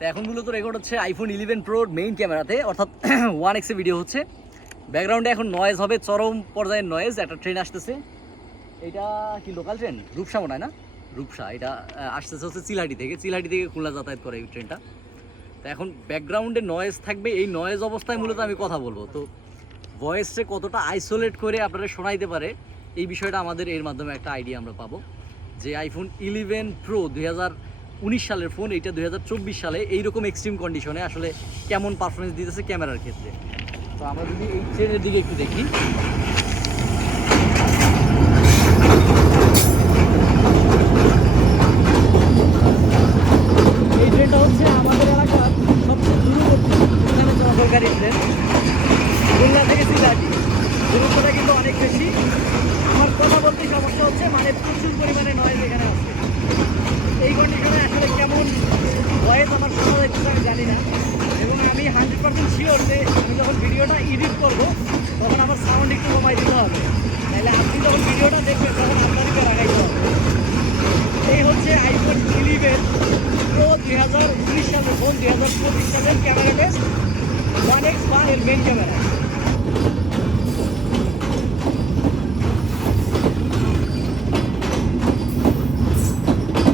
তো এখন মূলত রেকর্ড হচ্ছে আইফোন ইলেভেন প্রোর মেইন ক্যামেরাতে, অর্থাৎ ওয়ান এক্সে ভিডিও হচ্ছে। ব্যাকগ্রাউন্ডে এখন নয়েজ হবে, চরম পর্যায়ের নয়েজ একটা ট্রেন আসতেছে। এটা কি লোকাল ট্রেন রূপসা মনে হয় না? রূপসা, এটা আসতেছে হচ্ছে চিলাহাটি থেকে। চিলাহাটি থেকে খুলনা যাতায়াত করে এই ট্রেনটা তো এখন ব্যাকগ্রাউন্ডে নয়েজ থাকবে, এই নয়েজ অবস্থায় মূলত আমি কথা বলব। তো ভয়েসে কতটা আইসোলেট করে আপনারা শোনাইতে পারে, এই বিষয়টা আমাদের এর মাধ্যমে একটা আইডিয়া আমরা পাবো। যে আইফোন ইলেভেন প্রো দুই হাজার উনিশ সালের ফোন এইটা দু হাজার চব্বিশ সালে এইরকম এক্সট্রিম কন্ডিশনে আসলে কেমন পারফরমেন্স দিতেছে ক্যামেরার ক্ষেত্রে। তো আমরা যদি এই ট্রেনের দিকে একটু দেখি। এই হচ্ছে আমাদের এলাকার থেকে কিন্তু অনেক বেশি। আমার কথা বলতে সমস্যা হচ্ছে মানে প্রচুর পরিমাণে নয় এখানে আছে এই কন্ডিশনে আসলে কেমন ভয়েস আমার কোনো যাচ্ছে আমি জানি না। এবং আমি হান্ড্রেড পার্সেন্ট শিওর যে আমি যখন ভিডিওটা এডিট করব, তখন আমার সাউন্ড একটু কমাই দিতে হবে। তাহলে আপনি যখন ভিডিওটা দেখবেন, তখন আপনাদেরকে লাগাইতে হবে। এই হচ্ছে আইফোন ইলেভেন প্রো দুই হাজার উনিশ সালের ফোন দুই হাজার চব্বিশ সালের ক্যামেরা টেস্ট ওয়ান এক্স ওয়ানের মেন ক্যামেরা